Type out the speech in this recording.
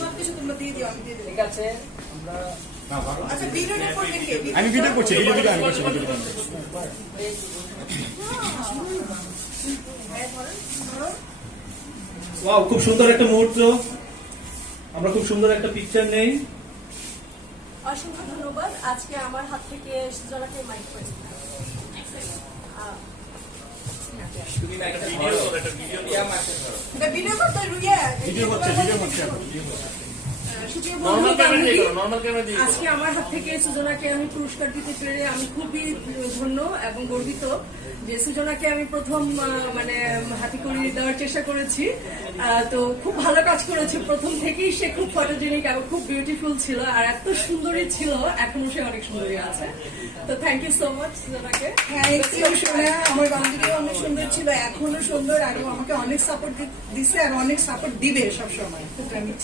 সবকিছু তোমরা দিয়ে দিও, আমি দিয়ে দেবো। ঠিক আছে, আমরা আচ্ছা ভিডিওটা করবে কে? আমি ভিডিও করছি, এই ভিডিও আমি করছি। ওয়াও, খুব সুন্দর একটা মুহূর্ত, আমরা খুব সুন্দর একটা পিকচার নেই। অসংখ্য ধন্যবাদ। আজকে আমার হাত থেকে সুজনাকে মাইক করে এটা ভিডিও করতে রুইয়া ভিডিও হচ্ছে। সুপ্রিয় বন্ধু, আজকে আমার হাত থেকে সুজনাকে আমি পুরস্কার দিতে পেরে আমি খুবই ধন্য এবং গর্বিত যে সুজনাকে আমি প্রথম মানে হাতে করে দেওয়ার চেষ্টা করেছি। তো খুব ভালো কাজ করেছে, প্রথম থেকেই সে খুব ফটোজেনিক এবং খুব বিউটিফুল ছিল, আর এত সুন্দরী ছিল, এখনো সে অনেক সুন্দরী আছে। তো থ্যাংক ইউ সো মাচ সুজনাকে। থ্যাংক ইউ সোনা। আমার বান্ধবীও অনেক সুন্দর ছিল, এখনো সুন্দর, আর আমাকে অনেক সাপোর্ট দিচ্ছে আর অনেক সাপোর্ট দিবে সবসময়।